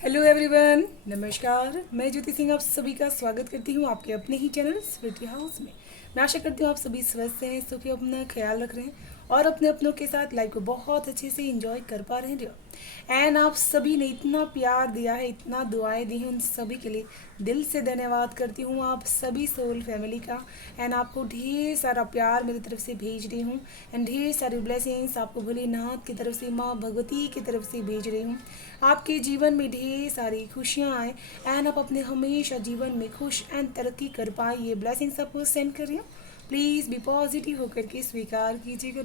Hello everyone, नमस्कार। मैं ज्योति सिंह आप सभी का स्वागत करती हूँ आपके अपने ही चैनल स्वीटी हाउस में। मैं आशा करती हूँ आप सभी स्वस्थ हैं, सुखी, अपना ख्याल रख रहे हैं और अपने अपनों के साथ लाइफ को बहुत अच्छे से एंजॉय कर पा रहे हैं। एंड आप सभी ने इतना प्यार दिया है, इतना दुआएं दी हैं, उन सभी के लिए दिल से धन्यवाद करती हूँ आप सभी सोल फैमिली का। एंड आपको ढेर सारा प्यार मेरी तरफ से भेज रही हूँ एंड ढेर सारी ब्लेसिंग्स आपको भोलेनाथ की तरफ से, माँ भगवती की तरफ से भेज रही हूँ। आपके जीवन में ढेर सारी खुशियाँ आए एंड आप अपने हमेशा जीवन में खुश एंड तरक्की कर पाए, ये ब्लेसिंग्स आपको सेंड कर रही हूँ। प्लीज़ भी पॉजिटिव होकर के स्वीकार कीजिएगा।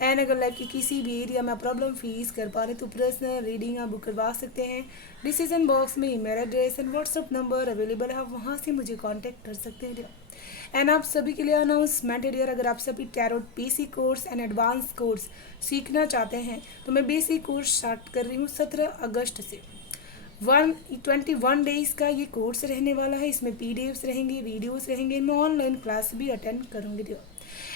एंड अगर लाइफ की किसी भी एरिया में प्रॉब्लम फेस कर पा रहे तो पर्सनल रीडिंग आप बुक करवा सकते हैं। डिसीजन बॉक्स में email address and WhatsApp number available है, आप वहाँ से मुझे कांटेक्ट कर सकते हैं। एंड आप सभी के लिए अनाउंसमेंट है डियर, अगर आप सभी tarot basic course and advance course सीखना चाहते हैं तो मैं बेसिक कोर्स स्टार्ट कर रही हूँ 17 अगस्त से। 121 डेज का ये कोर्स रहने वाला है। इसमें पीडीएफ्स रहेंगे, वीडियोस रहेंगे, मैं ऑनलाइन क्लास भी अटेंड करूँगी।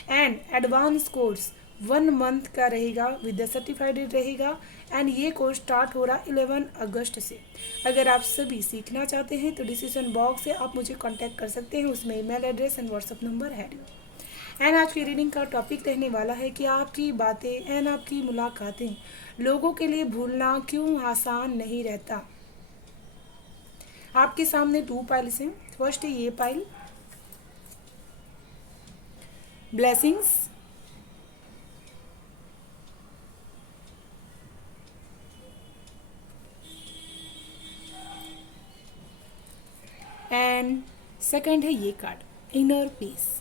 एंड एडवांस कोर्स 1 मंथ का रहेगा विद सर्टिफाइड रहेगा। एंड ये कोर्स स्टार्ट हो रहा 11 अगस्त से। अगर आप सभी सीखना चाहते हैं तो डिस्क्रिप्शन बॉक्स से आप मुझे कांटेक्ट कर सकते हैं, उसमें email address and WhatsApp number है। एंड आज की रीडिंग का टॉपिक रहने वाला है कि आपकी बातें एंड आपकी मुलाकातें लोगों के लिए भूलना क्यों आसान नहीं रहता। आपके सामने 2 पाइल्स हैं। फर्स्ट है ये पाइल, ब्लेसिंग्स। एंड सेकंड है ये कार्ड, इनर पीस।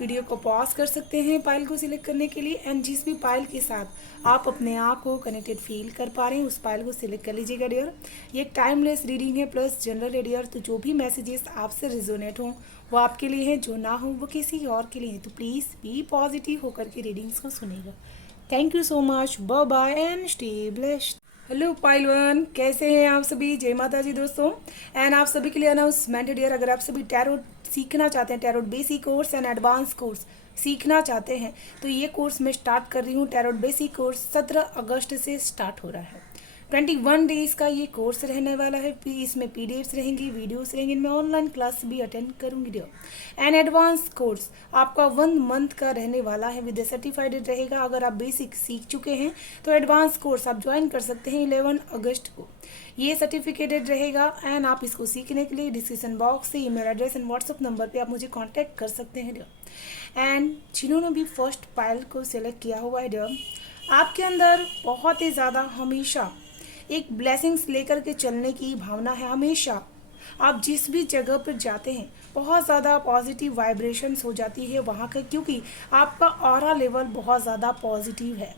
वीडियो को पॉज कर सकते हैं पाइल को सिलेक्ट करने के लिए। एंड जिस भी पाइल के साथ आप अपने आप को कनेक्टेड फील कर पा रहे हैं उस पाइल को सिलेक्ट कर लीजिएगा डियर। ये एक टाइमलेस रीडिंग है प्लस जनरल है डियर, तो जो भी मैसेजेस आपसे रिजोनेट हों वो आपके लिए हैं, जो ना हो वो किसी और के लिए है। तो प्लीज़ बी पॉजिटिव होकर के रीडिंग्स को सुनेगा। Thank you so much, bye bye and stay blessed. Hello pile one, कैसे हैं आप सभी? जय माता जी दोस्तों। एंड आप सभी के लिए अनाउंसमेंट है डियर, अगर आप सभी टैरोट सीखना चाहते हैं, tarot basic course and advance course सीखना चाहते हैं तो ये कोर्स मैं स्टार्ट कर रही हूँ। टैरोट बेसिक कोर्स 17 अगस्त से स्टार्ट हो रहा है। 21 डेज का ये कोर्स रहने वाला है। इसमें पीडीएफ्स रहेंगी, वीडियोस रहेंगे, मैं ऑनलाइन क्लास भी अटेंड करूंगी डियर। एंड एडवांस कोर्स आपका 1 मंथ का रहने वाला है, विद सर्टिफाइड रहेगा। अगर आप बेसिक सीख चुके हैं तो एडवांस कोर्स आप ज्वाइन कर सकते हैं 11 अगस्त को। ये सर्टिफिकेटेड रहेगा एंड आप इसको सीखने के लिए डिस्क्रिप्शन बॉक्स से email address and WhatsApp number पे आप मुझे कांटेक्ट कर सकते हैं डियर। एंड जिन्होंने भी फर्स्ट पाइल को सिलेक्ट किया हुआ है डियर, आपके अंदर बहुत ही ज़्यादा हमेशा एक ब्लेसिंग्स लेकर के चलने की भावना है। हमेशा आप जिस भी जगह पर जाते हैं बहुत ज़्यादा पॉजिटिव वाइब्रेशंस हो जाती है वहाँ का, क्योंकि आपका ऑरा लेवल बहुत ज़्यादा पॉजिटिव है।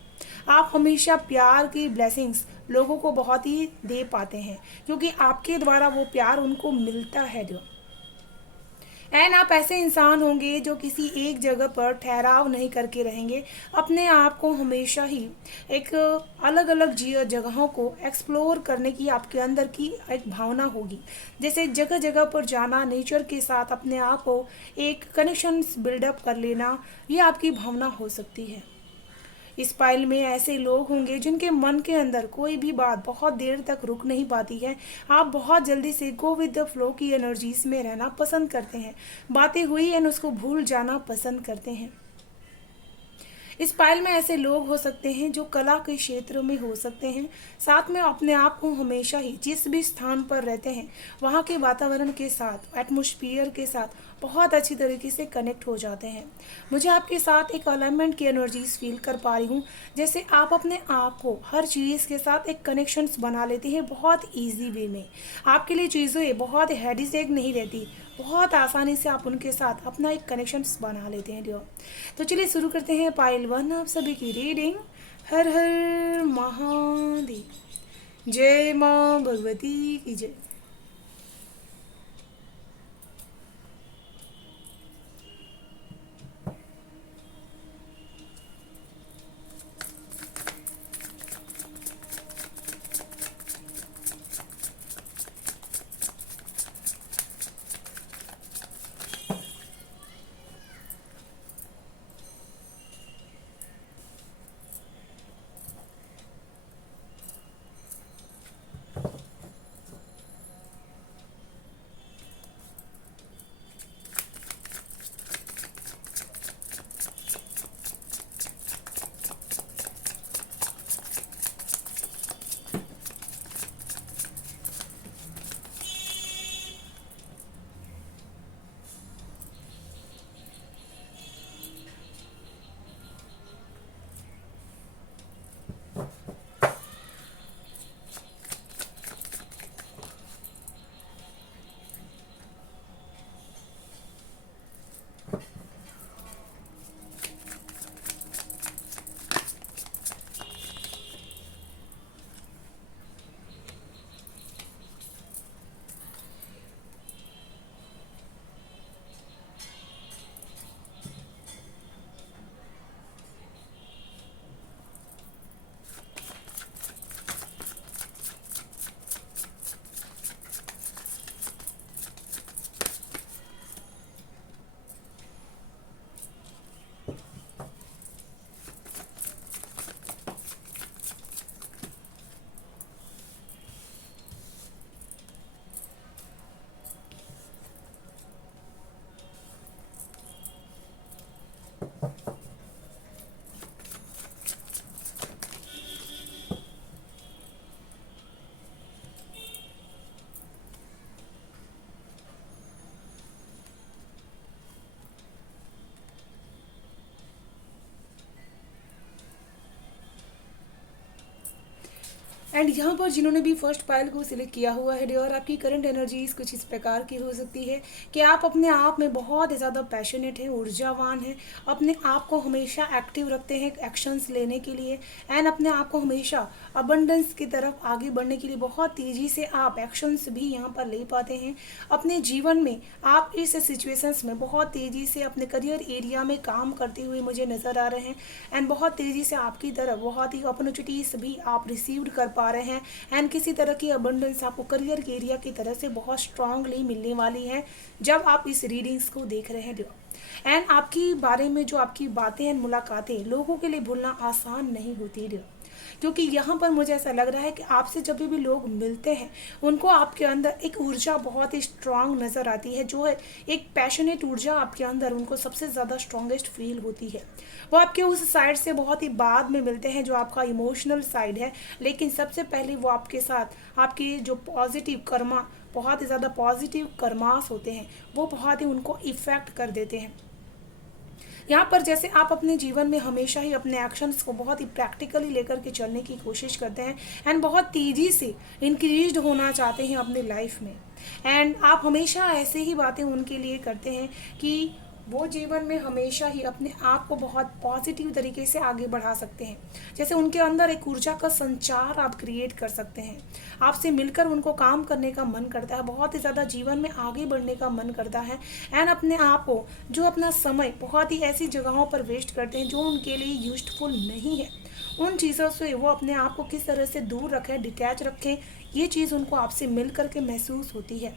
आप हमेशा प्यार की ब्लेसिंग्स लोगों को बहुत ही दे पाते हैं क्योंकि आपके द्वारा वो प्यार उनको मिलता है जो। एंड आप ऐसे इंसान होंगे जो किसी एक जगह पर ठहराव नहीं करके रहेंगे, अपने आप को हमेशा ही एक अलग अलग जगहों को एक्सप्लोर करने की आपके अंदर की एक भावना होगी। जैसे जगह जगह पर जाना, नेचर के साथ अपने आप को एक कनेक्शन बिल्डअप कर लेना, ये आपकी भावना हो सकती है। इस पाइल में ऐसे लोग होंगे जिनके मन के अंदर कोई भी बात बहुत देर तक रुक नहीं पाती है। आप बहुत जल्दी से गो विद द फ्लो की एनर्जीज में रहना पसंद करते हैं, बातें हुई एंड उसको भूल जाना पसंद करते हैं। इस पाइल में ऐसे लोग हो सकते हैं जो कला के क्षेत्र में हो सकते हैं, साथ में अपने आप को हमेशा ही जिस भी स्थान पर रहते हैं वहाँ के वातावरण के साथ, एटमॉस्फेयर के साथ बहुत अच्छी तरीके से कनेक्ट हो जाते हैं। मुझे आपके साथ एक अलाइनमेंट की एनर्जीज फील कर पा रही हूँ, जैसे आप अपने आप को हर चीज़ के साथ एक कनेक्शंस बना लेते हैं बहुत ईजी वे में। आपके लिए चीज़ें बहुत हेडिक नहीं रहती, बहुत आसानी से आप उनके साथ अपना एक कनेक्शंस बना लेते हैं डियर। तो चलिए शुरू करते हैं पाइल वन आप सभी की रीडिंग। हर हर महादेव, जय माँ भगवती की जय। एंड यहाँ पर जिन्होंने भी फर्स्ट पाइल को सिलेक्ट किया हुआ है डियर, आपकी करंट एनर्जीज कुछ इस प्रकार की हो सकती है कि आप अपने आप में बहुत ही ज़्यादा पैशनेट हैं, ऊर्जावान हैं, अपने आप को हमेशा एक्टिव रखते हैं एक्शंस लेने के लिए, एंड अपने आप को हमेशा अबंडेंस की तरफ आगे बढ़ने के लिए बहुत तेज़ी से आप एक्शंस भी यहाँ पर ले पाते हैं। अपने जीवन में आप इस सिचुएशंस में बहुत तेज़ी से अपने करियर एरिया में काम करते हुए मुझे नज़र आ रहे हैं, एंड बहुत तेज़ी से आपकी तरफ बहुत ही अपॉर्चुनिटीज़ भी आप रिसीव कर पा रहे हैं, एंड किसी तरह की अबंडेंस आपको करियर के एरिया की तरफ से बहुत स्ट्रांगली मिलने वाली है जब आप इस रीडिंग्स को देख रहे हैं। एंड आपकी बारे में जो आपकी बातें एंड मुलाकातें लोगों के लिए भूलना आसान नहीं होती डियर, क्योंकि यहाँ पर मुझे ऐसा लग रहा है कि आपसे जब भी लोग मिलते हैं उनको आपके अंदर एक ऊर्जा बहुत ही स्ट्रांग नज़र आती है, जो है एक पैशनेट ऊर्जा आपके अंदर उनको सबसे ज़्यादा स्ट्रांगेस्ट फील होती है। वो आपके उस साइड से बहुत ही बाद में मिलते हैं जो आपका इमोशनल साइड है, लेकिन सबसे पहले वो आपके साथ आपके जो पॉजिटिव कर्मा, बहुत ही ज़्यादा पॉजिटिव कर्मास होते हैं, वो बहुत ही उनको इफ़ेक्ट कर देते हैं। यहाँ पर जैसे आप अपने जीवन में हमेशा ही अपने एक्शंस को बहुत ही प्रैक्टिकली लेकर के चलने की कोशिश करते हैं, एंड बहुत तेज़ी से इंक्रीज्ड होना चाहते हैं अपने लाइफ में, एंड आप हमेशा ऐसे ही बातें उनके लिए करते हैं कि वो जीवन में हमेशा ही अपने आप को बहुत पॉजिटिव तरीके से आगे बढ़ा सकते हैं। जैसे उनके अंदर एक ऊर्जा का संचार आप क्रिएट कर सकते हैं, आपसे मिलकर उनको काम करने का मन करता है, बहुत ही ज़्यादा जीवन में आगे बढ़ने का मन करता है, एंड अपने आप को जो अपना समय बहुत ही ऐसी जगहों पर वेस्ट करते हैं जो उनके लिए यूजफुल नहीं है, उन चीज़ों से वो अपने आप को किस तरह से दूर रखें, डिटैच रखें, ये चीज़ उनको आपसे मिल करके महसूस होती है।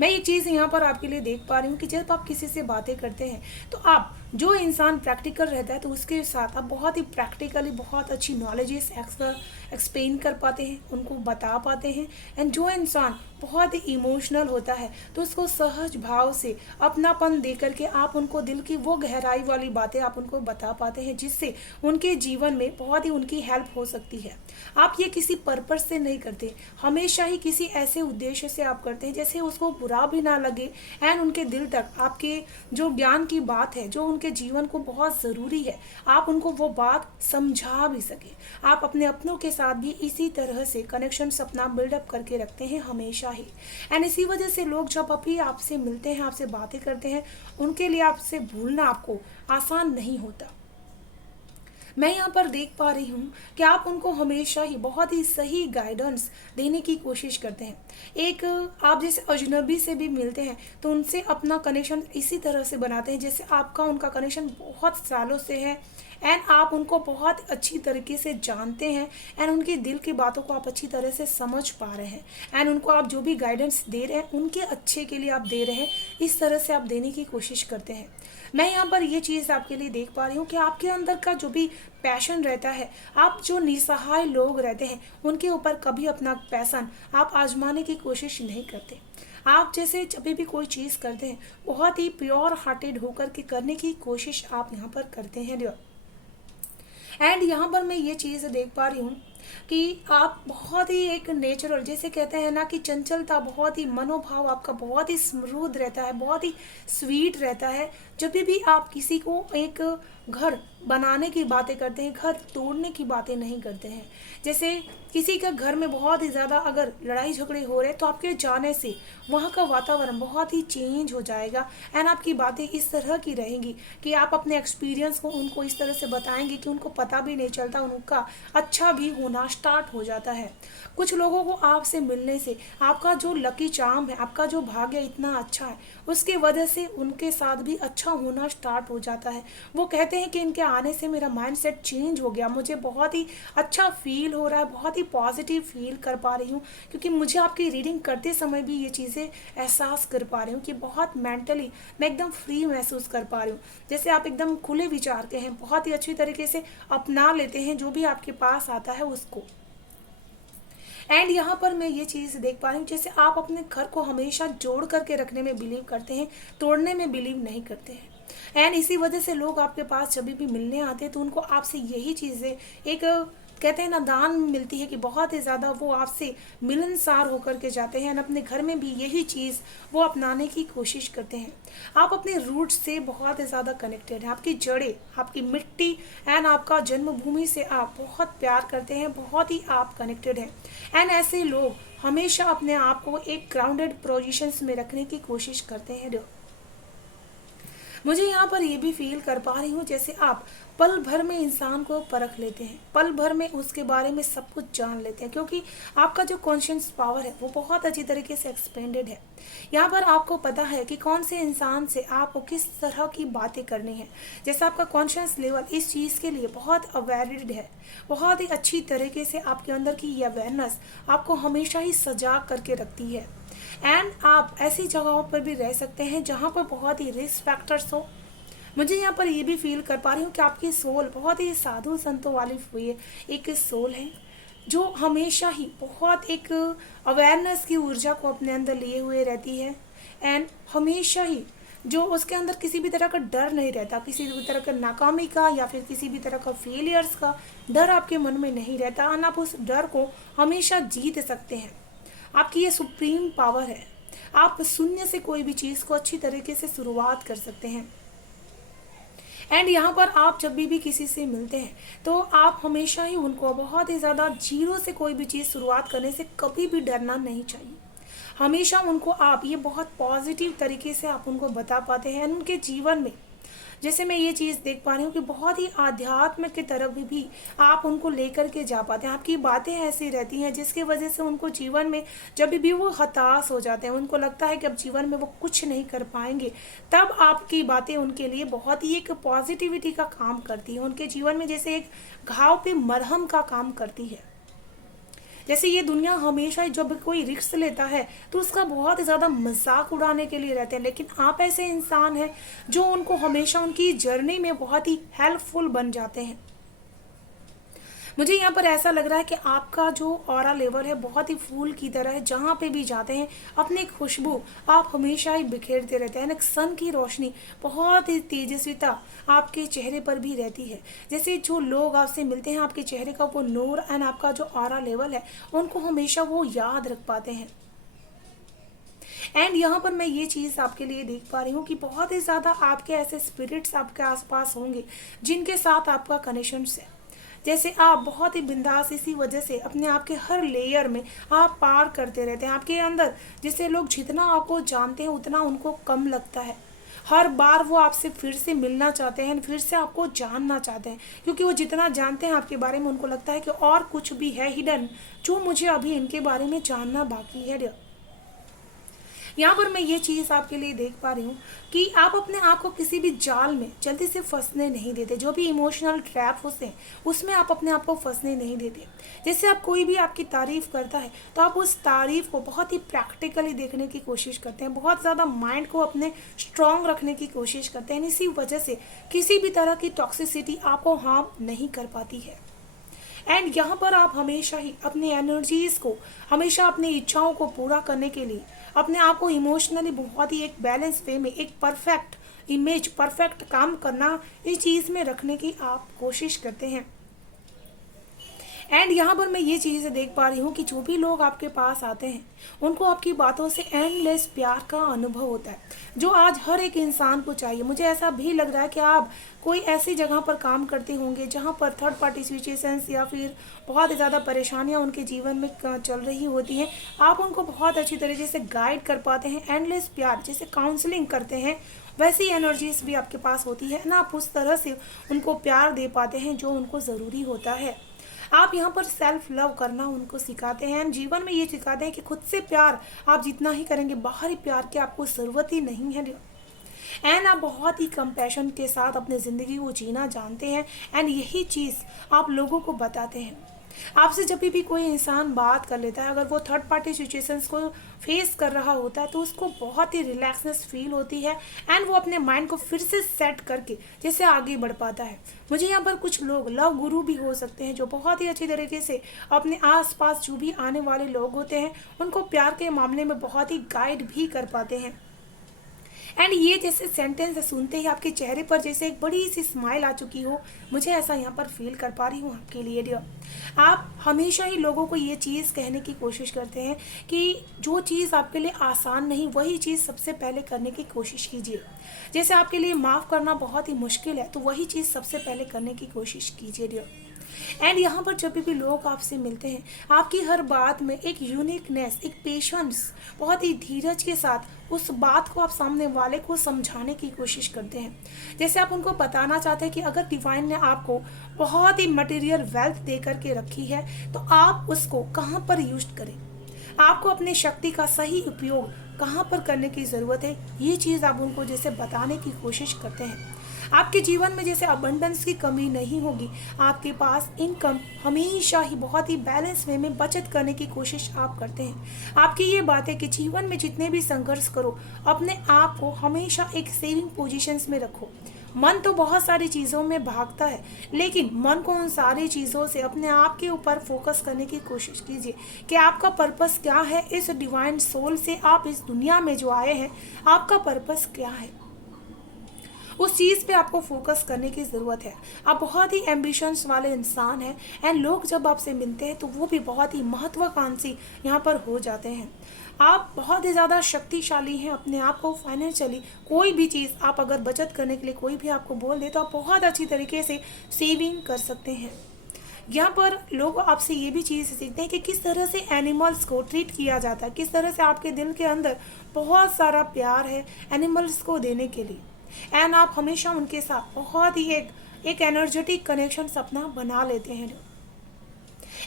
मैं ये चीज़ यहाँ पर आपके लिए देख पा रही हूँ कि जब आप किसी से बातें करते हैं तो आप जो इंसान प्रैक्टिकल रहता है तो उसके साथ आप बहुत ही प्रैक्टिकली बहुत अच्छी नॉलेजेस एक्सप्लेन कर पाते हैं, उनको बता पाते हैं, एंड जो इंसान बहुत ही इमोशनल होता है तो उसको सहज भाव से अपनापन दे करके आप उनको दिल की वो गहराई वाली बातें आप उनको बता पाते हैं, जिससे उनके जीवन में बहुत ही उनकी हेल्प हो सकती है। आप ये किसी पर्पस से नहीं करते, हमेशा ही किसी ऐसे उद्देश्य से आप करते हैं जैसे उसको बुरा भी ना लगे, एंड उनके दिल तक आपके जो ज्ञान की बात है जो उनके जीवन को बहुत ज़रूरी है, आप उनको वो बात समझा भी सके। आप अपने अपनों के साथ भी इसी तरह से कनेक्शंस अपना बिल्डअप करके रखते हैं हमेशा ही, एंड इसी वजह से लोग जब अभी आपसे मिलते हैं, आपसे बातें करते हैं, उनके लिए आपसे भूलना आपको आसान नहीं होता। मैं यहाँ पर देख पा रही हूँ कि आप उनको हमेशा ही बहुत ही सही गाइडेंस देने की कोशिश करते हैं। एक आप जैसे अजनबी से भी मिलते हैं तो उनसे अपना कनेक्शन इसी तरह से बनाते हैं जैसे आपका उनका कनेक्शन बहुत सालों से है, एंड आप उनको बहुत अच्छी तरीके से जानते हैं, एंड उनकी दिल की बातों को आप अच्छी तरह से समझ पा रहे हैं, एंड उनको आप जो भी गाइडेंस दे रहे हैं उनके अच्छे के लिए आप दे रहे हैं, इस तरह से आप देने की कोशिश करते हैं। मैं यहाँ पर ये चीज़ आपके लिए देख पा रही हूँ कि आपके अंदर का जो भी पैशन रहता है, आप जो निसहाय लोग रहते हैं उनके ऊपर कभी अपना पैशन आप आजमाने की कोशिश नहीं करते। आप जैसे जब भी कोई चीज़ करते हैं बहुत ही प्योर हार्टेड होकर के करने की कोशिश आप यहाँ पर करते हैं। एंड यहाँ पर मैं ये चीज़ देख पा रही हूँ कि आप बहुत ही एक नेचुरल, जैसे कहते हैं ना कि चंचलता, बहुत ही मनोभाव आपका बहुत ही स्मूथ रहता है, बहुत ही स्वीट रहता है। जब भी आप किसी को एक घर बनाने की बातें करते हैं, घर तोड़ने की बातें नहीं करते हैं। जैसे किसी का घर में बहुत ही ज़्यादा अगर लड़ाई झगड़े हो रहे हैं तो आपके जाने से वहाँ का वातावरण बहुत ही चेंज हो जाएगा, एंड आपकी बातें इस तरह की रहेंगी कि आप अपने एक्सपीरियंस को उनको इस तरह से बताएंगे कि उनको पता भी नहीं चलता, उनका अच्छा भी होना स्टार्ट हो जाता है। कुछ लोगों को आपसे मिलने से आपका जो लकी चार्म है, आपका जो भाग्य इतना अच्छा है, उसकी वजह से उनके साथ भी अच्छा होना स्टार्ट हो जाता है। वो कहते हैं कि इनके आने से मेरा माइंडसेट चेंज हो गया, मुझे बहुत ही अच्छा फील हो रहा है, बहुत ही पॉजिटिव फील कर पा रही हूँ, क्योंकि मुझे आपकी रीडिंग करते समय भी ये चीज़ें एहसास कर पा रही हूँ कि बहुत मेंटली मैं एकदम फ्री महसूस कर पा रही हूँ। जैसे आप एकदम खुले विचार के हैं, बहुत ही अच्छी तरीके से अपना लेते हैं जो भी आपके पास आता है उसको। एंड यहाँ पर मैं ये चीज़ देख पा रही हूँ जैसे आप अपने घर को हमेशा जोड़ करके रखने में बिलीव करते हैं, तोड़ने में बिलीव नहीं करते हैं। एंड इसी वजह से लोग आपके पास जब भी मिलने आते हैं तो उनको आपसे यही चीज़ें एक कहते हैं ना, दान मिलती है कि बहुत ही ज़्यादा वो आपसे मिलनसार होकर के जाते हैं, अपने घर में भी यही चीज़ वो अपनाने की कोशिश करते हैं। आप अपने रूट से बहुत ही ज़्यादा कनेक्टेड हैं, आपकी जड़ें, आपकी मिट्टी एंड आपका जन्मभूमि से आप बहुत प्यार करते हैं, बहुत ही आप कनेक्टेड हैं। एंड ऐसे लोग हमेशा अपने आप को एक ग्राउंडेड पोजीशंस में रखने की कोशिश करते हैं। मुझे यहाँ पर ये भी फील कर पा रही हूँ जैसे आप पल भर में इंसान को परख लेते हैं, पल भर में उसके बारे में सब कुछ जान लेते हैं, क्योंकि आपका जो कॉन्शियस पावर है वो बहुत अच्छी तरीके से एक्सपेंडेड है। यहाँ पर आपको पता है कि कौन से इंसान से आपको किस तरह की बातें करनी है। जैसे आपका कॉन्शियस लेवल इस चीज़ के लिए बहुत अवेयर्ड है, बहुत ही अच्छी तरीके से आपके अंदर की ये अवेयरनेस आपको हमेशा ही सजाग करके रखती है। एंड आप ऐसी जगहों पर भी रह सकते हैं जहाँ पर बहुत ही रिस्क फैक्टर्स हो। मुझे यहाँ पर ये भी फील कर पा रही हूँ कि आपकी सोल बहुत ही साधु संतों वाली हुई है, एक सोल है जो हमेशा ही बहुत एक अवेयरनेस की ऊर्जा को अपने अंदर लिए हुए रहती है। एंड हमेशा ही जो उसके अंदर किसी भी तरह का डर नहीं रहता, किसी भी तरह का नाकामी का या फिर किसी भी तरह का फेलियर्स का डर आपके मन में नहीं रहता, और आप उस डर को हमेशा जीत सकते हैं। आपकी ये सुप्रीम पावर है, आप शून्य से कोई भी चीज़ को अच्छी तरीके से शुरुआत कर सकते हैं। एंड यहाँ पर आप जब भी किसी से मिलते हैं तो आप हमेशा ही उनको बहुत ही ज़्यादा जीरो से कोई भी चीज़ शुरुआत करने से कभी भी डरना नहीं चाहिए। हमेशा उनको आप ये बहुत पॉजिटिव तरीके से आप उनको बता पाते हैं उनके जीवन में। जैसे मैं ये चीज़ देख पा रही हूँ कि बहुत ही आध्यात्म की तरफ भी आप उनको लेकर के जा पाते हैं। आपकी बातें ऐसी रहती हैं जिसकी वजह से उनको जीवन में जब भी वो हताश हो जाते हैं, उनको लगता है कि अब जीवन में वो कुछ नहीं कर पाएंगे, तब आपकी बातें उनके लिए बहुत ही एक पॉजिटिविटी का काम करती है, उनके जीवन में जैसे एक घाव पे मरहम का काम करती है। जैसे ये दुनिया हमेशा जब कोई रिस्क लेता है तो उसका बहुत ज़्यादा मजाक उड़ाने के लिए रहते हैं, लेकिन आप ऐसे इंसान हैं जो उनको हमेशा उनकी जर्नी में बहुत ही हेल्पफुल बन जाते हैं। मुझे यहाँ पर ऐसा लग रहा है कि आपका जो ऑरा लेवल है बहुत ही फूल की तरह है, जहाँ पे भी जाते हैं अपनी खुशबू आप हमेशा ही बिखेरते रहते हैं। एक सन की रोशनी बहुत ही तेजस्विता आपके चेहरे पर भी रहती है। जैसे जो लोग आपसे मिलते हैं आपके चेहरे का वो नूर एंड आपका जो ऑरा लेवल है उनको हमेशा वो याद रख पाते हैं। एंड यहाँ पर मैं ये चीज़ आपके लिए देख पा रही हूँ कि बहुत ही ज़्यादा आपके ऐसे स्पिरिट्स आपके आसपास होंगे जिनके साथ आपका कनेक्शन है। जैसे आप बहुत ही बिंदास इसी वजह से अपने आप के हर लेयर में आप पार करते रहते हैं। आपके अंदर जैसे लोग जितना आपको जानते हैं उतना उनको कम लगता है। हर बार वो आपसे फिर से मिलना चाहते हैं, फिर से आपको जानना चाहते हैं, क्योंकि वो जितना जानते हैं आपके बारे में उनको लगता है कि और कुछ भी है हिडन जो मुझे अभी इनके बारे में जानना बाकी है। यहाँ पर मैं ये चीज़ आपके लिए देख पा रही हूँ कि आप अपने आप को किसी भी जाल में जल्दी से फंसने नहीं देते। जो भी इमोशनल ट्रैप होते हैं उसमें आप अपने आप को फंसने नहीं देते। जैसे आप कोई भी आपकी तारीफ़ करता है तो आप उस तारीफ़ को बहुत ही प्रैक्टिकली देखने की कोशिश करते हैं, बहुत ज़्यादा माइंड को अपने स्ट्रॉन्ग रखने की कोशिश करते हैं। इसी वजह से किसी भी तरह की टॉक्सिसिटी आपको हार्म नहीं कर पाती है। एंड यहाँ पर आप हमेशा ही अपनी एनर्जीज़ को, हमेशा अपनी इच्छाओं को पूरा करने के लिए अपने आप को इमोशनली बहुत ही एक बैलेंस वे में एक परफेक्ट इमेज, परफेक्ट काम करना इस चीज़ में रखने की आप कोशिश करते हैं। एंड यहाँ पर मैं ये चीज़ देख पा रही हूँ कि जो भी लोग आपके पास आते हैं उनको आपकी बातों से एंडलेस प्यार का अनुभव होता है, जो आज हर एक इंसान को चाहिए। मुझे ऐसा भी लग रहा है कि आप कोई ऐसी जगह पर काम करते होंगे जहाँ पर थर्ड पार्टी सिचुएशंस या फिर बहुत ही ज़्यादा परेशानियाँ उनके जीवन में चल रही होती हैं। आप उनको बहुत अच्छी तरीके से गाइड कर पाते हैं, एंडलेस प्यार जैसे काउंसलिंग करते हैं वैसी एनर्जीज भी आपके पास होती है ना। आप उस तरह से उनको प्यार दे पाते हैं जो उनको ज़रूरी होता है। आप यहाँ पर सेल्फ लव करना उनको सिखाते हैं, जीवन में ये सिखाते हैं कि खुद से प्यार आप जितना ही करेंगे बाहरी प्यार की आपको ज़रूरत ही नहीं है। एंड आप बहुत ही कंपैशन के साथ अपनी ज़िंदगी को जीना जानते हैं एंड यही चीज़ आप लोगों को बताते हैं। आपसे जब भी कोई इंसान बात कर लेता है, अगर वो थर्ड पार्टी सिचुएशंस को फेस कर रहा होता है तो उसको बहुत ही रिलैक्सनेस फील होती है एंड वो अपने माइंड को फिर से सेट करके जैसे आगे बढ़ पाता है। मुझे यहाँ पर कुछ लोग लव गुरु भी हो सकते हैं जो बहुत ही अच्छी तरीके से अपने आसपास जो भी आने वाले लोग होते हैं उनको प्यार के मामले में बहुत ही गाइड भी कर पाते हैं। एंड ये जैसे सेंटेंस सुनते ही आपके चेहरे पर जैसे एक बड़ी सी स्माइल आ चुकी हो, मुझे ऐसा यहाँ पर फील कर पा रही हूँ आपके लिए डियर। आप हमेशा ही लोगों को ये चीज़ कहने की कोशिश करते हैं कि जो चीज़ आपके लिए आसान नहीं वही चीज़ सबसे पहले करने की कोशिश कीजिए। जैसे आपके लिए माफ़ करना बहुत ही मुश्किल है तो वही चीज़ सबसे पहले करने की कोशिश कीजिए डियर। एंड यहाँ पर जब भी लोग आपसे मिलते हैं, आपकी हर बात में एक यूनिकनेस, एक पेशेंस, बहुत ही धीरज के साथ उस बात को आप सामने वाले को समझाने की कोशिश करते हैं। जैसे आप उनको बताना चाहते हैं कि अगर डिवाइन ने आपको बहुत ही मटेरियल वेल्थ दे करके रखी है तो आप उसको कहाँ पर यूज करें, आपको अपनी शक्ति का सही उपयोग कहाँ पर करने की ज़रूरत है, ये चीज़ आप उनको जैसे बताने की कोशिश करते हैं। आपके जीवन में जैसे अबंडेंस की कमी नहीं होगी, आपके पास इनकम हमेशा ही बहुत ही बैलेंस वे में बचत करने की कोशिश आप करते हैं। आपकी ये बात है कि जीवन में जितने भी संघर्ष करो, अपने आप को हमेशा एक सेविंग पोजीशंस में रखो। मन तो बहुत सारी चीज़ों में भागता है, लेकिन मन को उन सारी चीज़ों से अपने आप के ऊपर फोकस करने की कोशिश कीजिए कि आपका पर्पस क्या है, इस डिवाइन सोल से आप इस दुनिया में जो आए हैं, आपका पर्पस क्या है, उस चीज़ पे आपको फोकस करने की ज़रूरत है। आप बहुत ही एम्बिशंस वाले इंसान हैं एंड लोग जब आपसे मिलते हैं तो वो भी बहुत ही महत्वाकांक्षी यहाँ पर हो जाते हैं। आप बहुत ही ज़्यादा शक्तिशाली हैं अपने आप को फाइनेंशियली, कोई भी चीज़ आप अगर बचत करने के लिए कोई भी आपको बोल दे तो आप बहुत अच्छी तरीके से सेविंग कर सकते हैं। यहाँ पर लोग आपसे ये भी चीज़ सीखते हैं कि किस तरह से एनिमल्स को ट्रीट किया जाता है, किस तरह से आपके दिल के अंदर बहुत सारा प्यार है एनिमल्स को देने के लिए। एंड आप हमेशा उनके साथ बहुत ही एक एनर्जेटिक कनेक्शन अपना बना लेते हैं।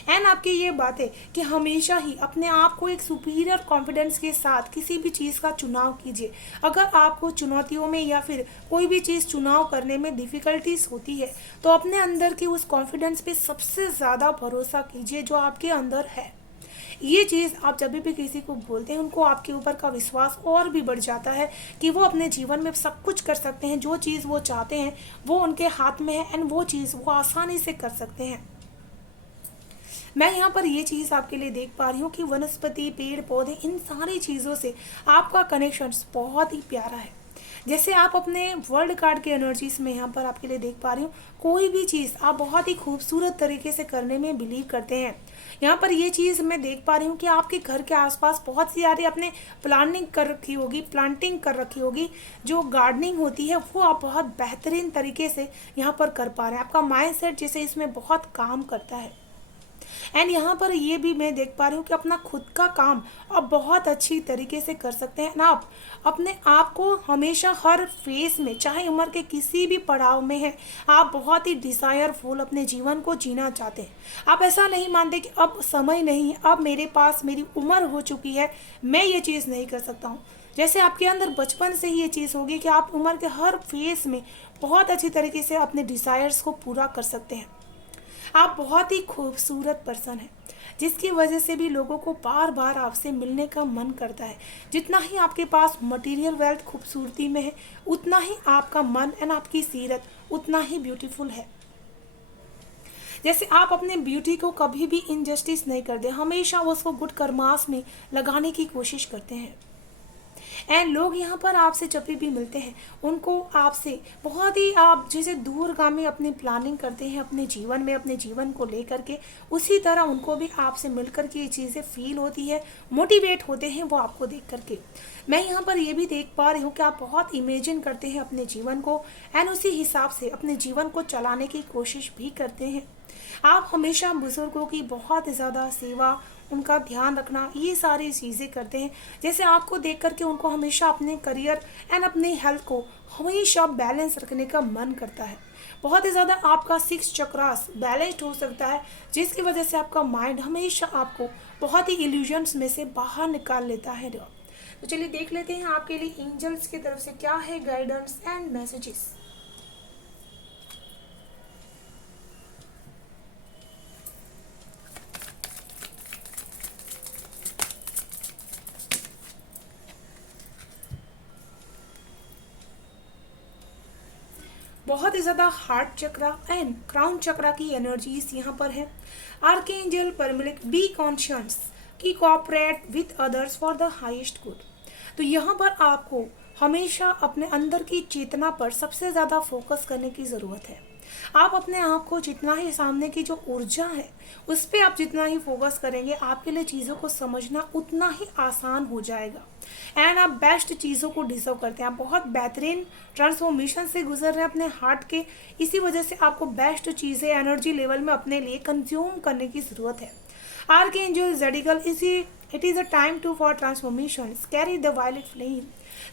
एंड आपकी ये बात है कि हमेशा ही अपने आप को एक सुपीरियर कॉन्फिडेंस के साथ किसी भी चीज़ का चुनाव कीजिए। अगर आपको चुनौतियों में या फिर कोई भी चीज़ चुनाव करने में डिफ़िकल्टीज होती है तो अपने अंदर के उस कॉन्फिडेंस पे सबसे ज़्यादा भरोसा कीजिए जो आपके अंदर है। ये चीज़ आप जब भी किसी को बोलते हैं उनको आपके ऊपर का विश्वास और भी बढ़ जाता है कि वो अपने जीवन में सब कुछ कर सकते हैं, जो चीज़ वो चाहते हैं वो उनके हाथ में है एंड वो चीज़ वो आसानी से कर सकते हैं। मैं यहाँ पर ये चीज़ आपके लिए देख पा रही हूँ कि वनस्पति, पेड़ पौधे, इन सारी चीज़ों से आपका कनेक्शन बहुत ही प्यारा है। जैसे आप अपने वर्ल्ड कार्ड के एनर्जीज में यहाँ पर आपके लिए देख पा रही हूँ, कोई भी चीज़ आप बहुत ही खूबसूरत तरीके से करने में बिलीव करते हैं। यहाँ पर ये चीज़ मैं देख पा रही हूँ कि आपके घर के आसपास बहुत सी सारी आपने प्लानिंग कर रखी होगी, प्लांटिंग कर रखी होगी, जो गार्डनिंग होती है वो आप बहुत बेहतरीन तरीके से यहाँ पर कर पा रहे हैं। आपका माइंडसेट जैसे इसमें बहुत काम करता है। एंड यहाँ पर ये भी मैं देख पा रही हूँ कि अपना खुद का काम आप बहुत अच्छी तरीके से कर सकते हैं ना। आप अपने आप को हमेशा हर फेज में, चाहे उम्र के किसी भी पड़ाव में है, आप बहुत ही डिज़ायरफुल अपने जीवन को जीना चाहते हैं। आप ऐसा नहीं मानते कि अब समय नहीं है, अब मेरे पास मेरी उम्र हो चुकी है, मैं ये चीज़ नहीं कर सकता हूँ। जैसे आपके अंदर बचपन से ही ये चीज़ होगी कि आप उम्र के हर फेज में बहुत अच्छी तरीके से अपने डिज़ायर्स को पूरा कर सकते हैं। आप बहुत ही खूबसूरत पर्सन हैं जिसकी वजह से भी लोगों को बार बार आपसे मिलने का मन करता है। जितना ही आपके पास मटेरियल वेल्थ खूबसूरती में है, उतना ही आपका मन एंड आपकी सीरत उतना ही ब्यूटीफुल है। जैसे आप अपने ब्यूटी को कभी भी इनजस्टिस नहीं करते, हमेशा उसको गुड कर्मास में लगाने की कोशिश करते हैं। एंड लोग यहाँ पर आपसे जब भी मिलते हैं उनको आपसे बहुत ही, आप जैसे दूरगामी अपनी प्लानिंग करते हैं अपने जीवन में, अपने जीवन को लेकर के, उसी तरह उनको भी आपसे मिलकर के ये चीज़ें फील होती है, मोटिवेट होते हैं वो आपको देख करके। मैं यहाँ पर ये भी देख पा रही हूँ कि आप बहुत इमेजिन करते हैं अपने जीवन को एंड उसी हिसाब से अपने जीवन को चलाने की कोशिश भी करते हैं। आप हमेशा बुजुर्गों की बहुत ज़्यादा सेवा, उनका ध्यान रखना, ये सारी चीज़ें करते हैं। जैसे आपको देख करके उनको हमेशा अपने करियर एंड अपने हेल्थ को हमेशा बैलेंस रखने का मन करता है। बहुत ही ज़्यादा आपका 6 चक्रास बैलेंस्ड हो सकता है, जिसकी वजह से आपका माइंड हमेशा आपको बहुत ही इल्यूजन्स में से बाहर निकाल लेता है। तो चलिए देख लेते हैं आपके लिए एंजल्स की तरफ से क्या है गाइडेंस एंड मैसेजेस। बहुत ही ज़्यादा हार्ट चक्रा एंड क्राउन चक्रा की एनर्जीज यहाँ पर है। आर्कएंजल परमिलिक, बी कॉन्शियस की cooperate with others for the highest good. तो यहाँ पर आपको हमेशा अपने अंदर की चेतना पर सबसे ज़्यादा फोकस करने की ज़रूरत है। आप अपने आप को जितना ही सामने की जो ऊर्जा है उस पर आप जितना ही फोकस करेंगे, आपके लिए चीज़ों को समझना उतना ही आसान हो जाएगा। एंड आप बेस्ट चीज़ों को डिजर्व करते हैं, आप बहुत बेहतरीन ट्रांसफॉर्मेशन से गुजर रहे हैं अपने हार्ट के। इसी वजह से आपको बेस्ट चीज़ें एनर्जी लेवल में अपने लिए कंज्यूम करने की ज़रूरत है। आर्कएंजल ज़ेडिकल इसी it is a time to for transformation carry the violet flame.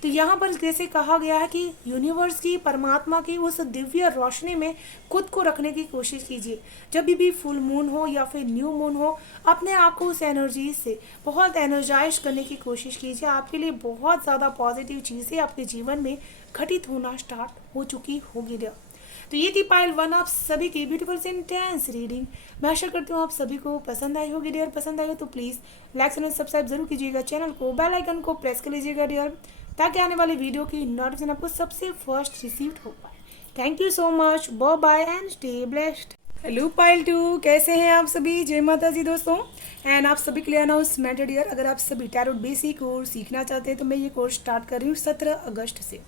तो यहाँ पर जैसे कहा गया है कि यूनिवर्स की, परमात्मा की उस दिव्य रोशनी में खुद को रखने की कोशिश कीजिए। जब भी फुल मून हो या फिर न्यू मून हो, अपने आप को उस एनर्जी से बहुत एनर्जाइज करने की कोशिश कीजिए। आपके लिए बहुत ज़्यादा पॉजिटिव चीज़ें आपके जीवन में घटित होना स्टार्ट हो चुकी होगी। तो ये थी पाइल वन आप सभी की ब्यूटीफुल से इंटेंस रीडिंग। मैं आशा करती हूँ आप सभी को पसंद आई होगी डियर। पसंद आई हो तो प्लीज़ लाइक एंड सब्सक्राइब जरूर कीजिएगा, चैनल को बेल आइकन को प्रेस कर लीजिएगा डियर, ताकि आने वाली वीडियो की नोटिफिकेशन आपको सबसे फर्स्ट रिसीव हो पाए। Thank you so much, bye bye and stay blessed. Hello pile two, कैसे हैं आप सभी? जय माता जी दोस्तों। एंड आप सभी के लिए अनाउंसमेंट डियर, अगर आप सभी टैरोट बेसिक कोर्स सीखना चाहते हैं तो मैं ये कोर्स स्टार्ट कर रही हूँ 17 अगस्त से।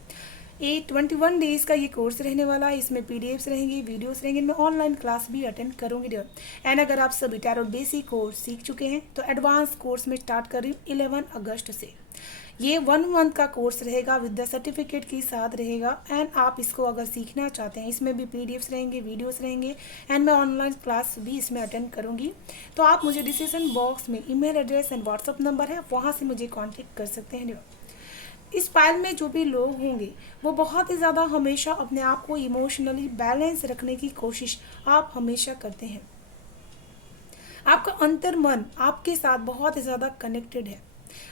ये 21 डेज का ये कोर्स रहने वाला है। इसमें पीडीएफ्स रहेंगी, वीडियोस रहेंगे, मैं ऑनलाइन क्लास भी अटेंड करूँगी डियर। एंड अगर आप सभी टैरोट बेसिक कोर्स सीख चुके हैं तो एडवांस कोर्स में स्टार्ट कर रही हूँ 11 अगस्त से। ये 1 मंथ का कोर्स रहेगा, विद द सर्टिफिकेट के साथ रहेगा। एंड आप इसको अगर सीखना चाहते हैं, इसमें भी पीडीएफ्स रहेंगे, वीडियोस रहेंगे, एंड मैं ऑनलाइन क्लास भी इसमें अटेंड करूँगी। तो आप मुझे डिस्क्रिप्शन बॉक्स में email address and WhatsApp number है, वहाँ से मुझे कॉन्टेक्ट कर सकते हैं। इस पाइल में जो भी लोग होंगे वो बहुत ही ज़्यादा हमेशा अपने आप को इमोशनली बैलेंस रखने की कोशिश आप हमेशा करते हैं। आपका अंतर मन आपके साथ बहुत ही ज़्यादा कनेक्टेड है।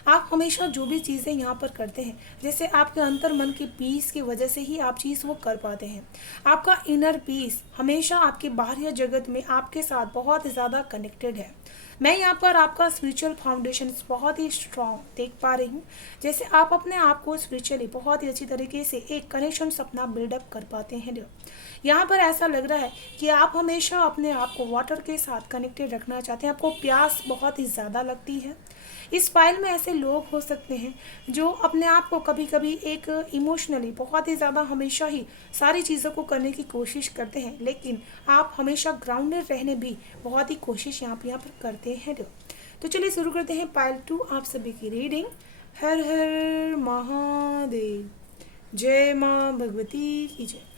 आप हमेशा जो भी चीज़ें यहाँ पर करते हैं, जैसे आपके अंतर मन के पीस की वजह से ही आप चीज़ वो कर पाते हैं। आपका इनर पीस हमेशा आपके बाहरी जगत में आपके साथ बहुत ही ज़्यादा कनेक्टेड है। मैं यहाँ पर आपका स्पिरिचुअल फाउंडेशन बहुत ही स्ट्रॉन्ग देख पा रही हूँ। जैसे आप अपने आप को स्पिरिचुअली बहुत ही अच्छी तरीके से एक कनेक्शन अपना बिल्डअप कर पाते हैं। यहाँ पर ऐसा लग रहा है कि आप हमेशा अपने आप को वाटर के साथ कनेक्टेड रखना चाहते हैं। आपको प्यास बहुत ही ज़्यादा लगती है। इस फाइल में ऐसे लोग हो सकते हैं जो अपने आप को कभी कभी एक इमोशनली बहुत ही ज़्यादा हमेशा ही सारी चीज़ों को करने की कोशिश करते हैं, लेकिन आप हमेशा ग्राउंडेड रहने भी बहुत ही कोशिश यहाँ पर करते हैं। तो चलिए शुरू करते हैं पाइल 2 आप सभी की रीडिंग। हर हर महादेव, जय माँ भगवती की जय।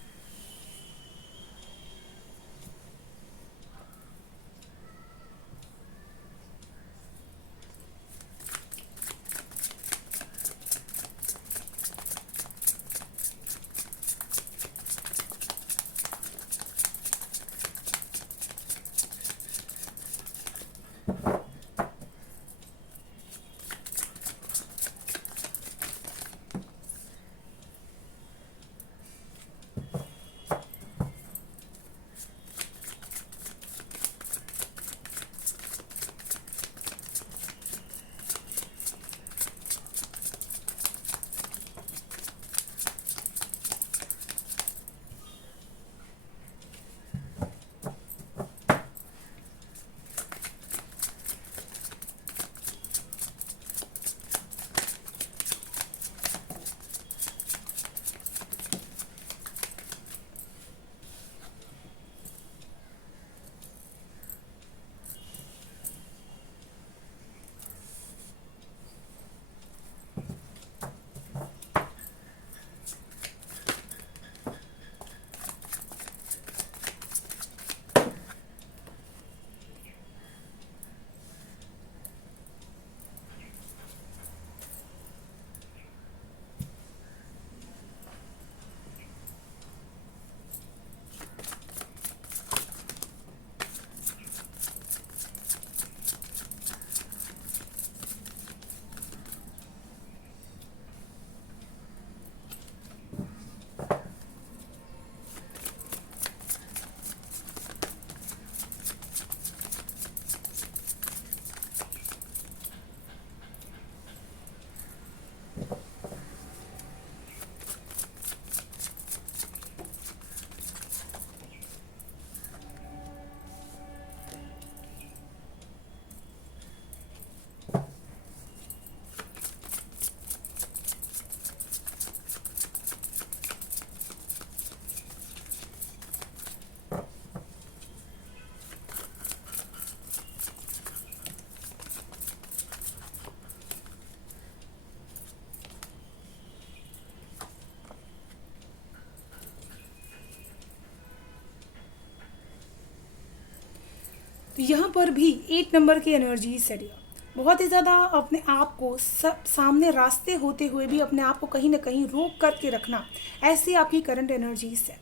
तो यहाँ पर भी 8 नंबर की एनर्जी है डियर। बहुत ही ज़्यादा अपने आप को सब सामने रास्ते होते हुए भी अपने आप को कहीं ना कहीं रोक करके रखना, ऐसी आपकी करंट एनर्जीज है।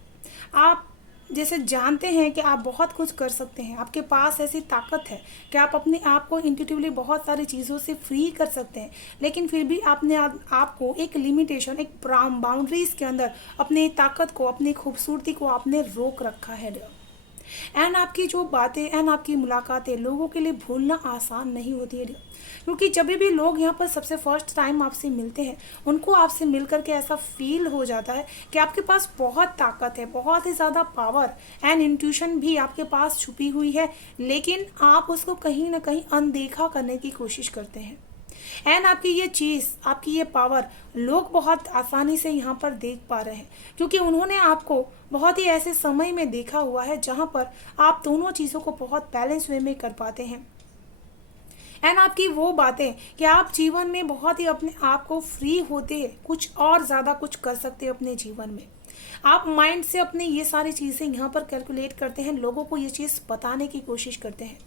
आप जैसे जानते हैं कि आप बहुत कुछ कर सकते हैं, आपके पास ऐसी ताकत है कि आप अपने आप को इंट्यूटिवली बहुत सारी चीज़ों से फ्री कर सकते हैं, लेकिन फिर भी आपने आप को एक लिमिटेशन, एक बाउंड्रीज के अंदर अपनी ताकत को, अपनी खूबसूरती को आपने रोक रखा है। एंड आपकी जो बातें एंड आपकी मुलाकातें लोगों के लिए भूलना आसान नहीं होती है, क्योंकि जब भी लोग यहाँ पर सबसे फर्स्ट टाइम आपसे मिलते हैं, उनको आपसे मिल करके ऐसा फील हो जाता है कि आपके पास बहुत ताकत है, बहुत ही ज़्यादा पावर एंड इंट्यूशन भी आपके पास छुपी हुई है, लेकिन आप उसको कहीं ना कहीं अनदेखा करने की कोशिश करते हैं। एंड आपकी ये चीज़, आपकी ये पावर लोग बहुत आसानी से यहाँ पर देख पा रहे हैं, क्योंकि उन्होंने आपको बहुत ही ऐसे समय में देखा हुआ है जहाँ पर आप दोनों चीज़ों को बहुत बैलेंस वे में कर पाते हैं। एंड आपकी वो बातें कि आप जीवन में बहुत ही अपने आप को फ्री होते हैं, कुछ और ज़्यादा कुछ कर सकते हैं अपने जीवन में। आप माइंड से अपने ये सारी चीज़ें यहाँ पर कैलकुलेट करते हैं, लोगों को ये चीज़ बताने की कोशिश करते हैं।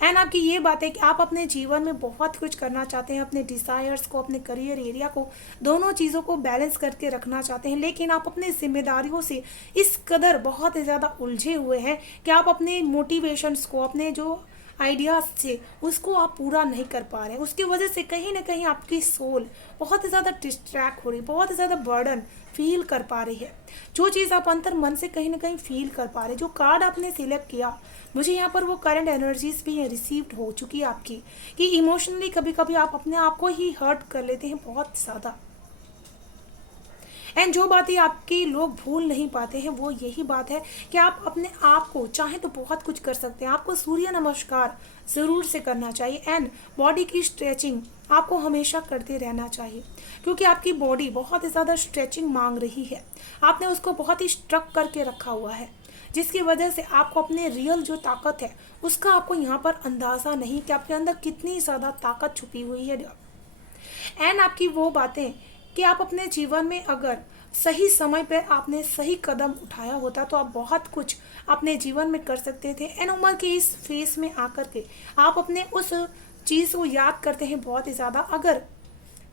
एंड आपकी ये बात है कि आप अपने जीवन में बहुत कुछ करना चाहते हैं, अपने डिज़ायर्स को, अपने करियर एरिया को, दोनों चीज़ों को बैलेंस करके रखना चाहते हैं, लेकिन आप अपने जिम्मेदारियों से इस कदर बहुत ही ज़्यादा उलझे हुए हैं कि आप अपने मोटिवेशंस को, अपने जो आइडियाज़ से उसको आप पूरा नहीं कर पा रहे हैं। उसकी वजह से कहीं ना कहीं आपकी सोल बहुत ही ज़्यादा डिस्ट्रैक्ट हो रही, बहुत ही ज़्यादा बर्डन फील कर पा रही है। जो चीज़ आप अंतर मन से कहीं ना कहीं फील कर पा रहे, जो कार्ड आपने सिलेक्ट किया, मुझे यहाँ पर वो करंट एनर्जीज भी रिसीव्ड हो चुकी है आपकी, कि इमोशनली कभी कभी आप अपने आप को ही हर्ट कर लेते हैं बहुत ज़्यादा। एंड जो बातें आपके लोग भूल नहीं पाते हैं वो यही बात है कि आप अपने आप को चाहे तो बहुत कुछ कर सकते हैं। आपको सूर्य नमस्कार ज़रूर से करना चाहिए एंड बॉडी की स्ट्रेचिंग आपको हमेशा करते रहना चाहिए, क्योंकि आपकी बॉडी बहुत ही ज़्यादा स्ट्रेचिंग मांग रही है। आपने उसको बहुत ही स्ट्रक करके रखा हुआ है, जिसकी वजह से आपको अपने रियल जो ताकत है उसका आपको यहाँ पर अंदाज़ा नहीं कि आपके अंदर कितनी ज़्यादा ताकत छुपी हुई है। एंड आपकी वो बातें कि आप अपने जीवन में अगर सही समय पर आपने सही कदम उठाया होता तो आप बहुत कुछ अपने जीवन में कर सकते थे। एंड उम्र के इस फेस में आकर के आप अपने उस चीज़ को याद करते हैं बहुत ही ज़्यादा। अगर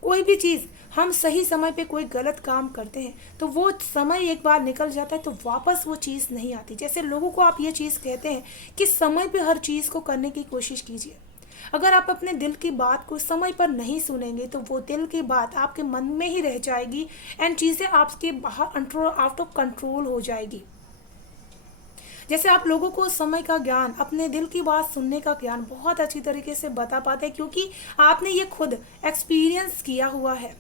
कोई भी चीज़ हम सही समय पे कोई गलत काम करते हैं तो वो समय एक बार निकल जाता है तो वापस वो चीज़ नहीं आती। जैसे लोगों को आप ये चीज़ कहते हैं कि समय पे हर चीज़ को करने की कोशिश कीजिए। अगर आप अपने दिल की बात को समय पर नहीं सुनेंगे तो वो दिल की बात आपके मन में ही रह जाएगी एंड चीज़ें आपके बाहर आउट ऑफ कंट्रोल हो जाएगी। जैसे आप लोगों को समय का ज्ञान, अपने दिल की बात सुनने का ज्ञान बहुत अच्छी तरीके से बता पाते हैं, क्योंकि आपने ये खुद एक्सपीरियंस किया हुआ है।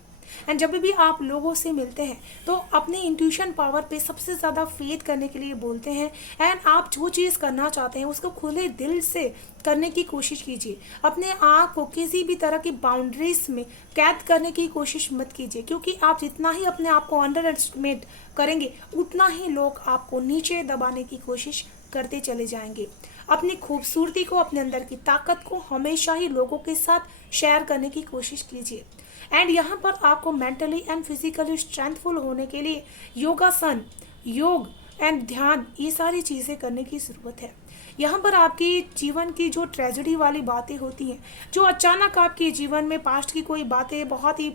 एंड जब भी आप लोगों से मिलते हैं तो अपनी इंट्यूशन पावर पे सबसे ज़्यादा फेथ करने के लिए बोलते हैं। एंड आप जो चीज़ करना चाहते हैं उसको खुले दिल से करने की कोशिश कीजिए। अपने आप को किसी भी तरह की बाउंड्रीज में कैद करने की कोशिश मत कीजिए, क्योंकि आप जितना ही अपने आप को अंडर एस्टिमेट करेंगे उतना ही लोग आपको नीचे दबाने की कोशिश करते चले जाएंगे। अपनी खूबसूरती को, अपने अंदर की ताकत को हमेशा ही लोगों के साथ शेयर करने की कोशिश कीजिए। एंड यहाँ पर आपको मेंटली एंड फिजिकली स्ट्रेंथफुल होने के लिए योगासन, योग एंड ध्यान, ये सारी चीज़ें करने की ज़रूरत है। यहाँ पर आपकी जीवन की जो ट्रेजेडी वाली बातें होती हैं, जो अचानक आपके जीवन में पास्ट की कोई बातें, बहुत ही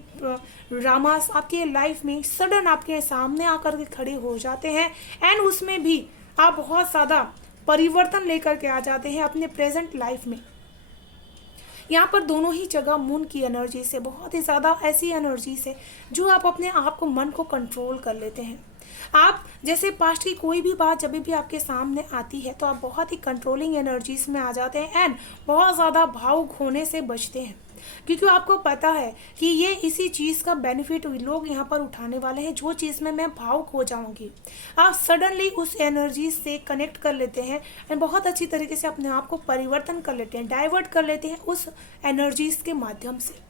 ड्रामास आपके लाइफ में सडन आपके सामने आकर के खड़े हो जाते हैं एंड उसमें भी आप बहुत ज़्यादा परिवर्तन लेकर के आ जाते हैं अपने प्रेजेंट लाइफ में। यहाँ पर दोनों ही जगह मून की एनर्जी से, बहुत ही ज़्यादा ऐसी एनर्जी से जो आप अपने आप को, मन को कंट्रोल कर लेते हैं। आप जैसे पास्ट की कोई भी बात जब भी आपके सामने आती है तो आप बहुत ही कंट्रोलिंग एनर्जीज में आ जाते हैं एंड बहुत ज़्यादा भावुक होने से बचते हैं, क्योंकि आपको पता है कि ये इसी चीज़ का बेनिफिट लोग यहाँ पर उठाने वाले हैं। जो चीज़ में मैं भावुक हो जाऊँगी, आप सडनली उस एनर्जी से कनेक्ट कर लेते हैं एंड बहुत अच्छी तरीके से अपने आप को परिवर्तन कर लेते हैं, डाइवर्ट कर लेते हैं उस एनर्जीज के माध्यम से।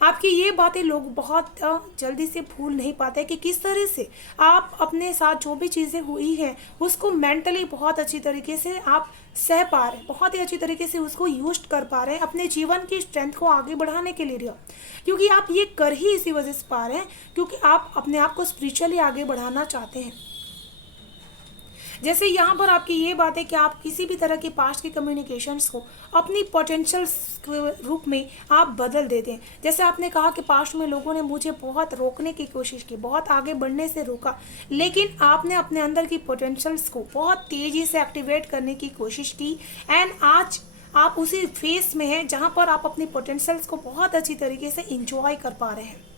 आपकी ये बातें लोग बहुत जल्दी से भूल नहीं पाते कि किस तरह से आप अपने साथ जो भी चीज़ें हुई हैं उसको मेंटली बहुत अच्छी तरीके से आप सह पा रहे हैं, बहुत ही अच्छी तरीके से उसको यूज कर पा रहे हैं अपने जीवन की स्ट्रेंथ को आगे बढ़ाने के लिए। क्योंकि आप ये कर ही इसी वजह से पा रहे हैं क्योंकि आप अपने आप को स्पिरिचुअली आगे बढ़ाना चाहते हैं। जैसे यहाँ पर आपकी ये बात है कि आप किसी भी तरह की पास्ट के कम्युनिकेशंस को अपनी पोटेंशियल के रूप में आप बदल देते हैं। जैसे आपने कहा कि पास्ट में लोगों ने मुझे बहुत रोकने की कोशिश की, बहुत आगे बढ़ने से रोका, लेकिन आपने अपने अंदर की पोटेंशियल्स को बहुत तेज़ी से एक्टिवेट करने की कोशिश की एंड आज आप उसी फेस में हैं जहाँ पर आप अपनी पोटेंशियल्स को बहुत अच्छी तरीके से इंजॉय कर पा रहे हैं।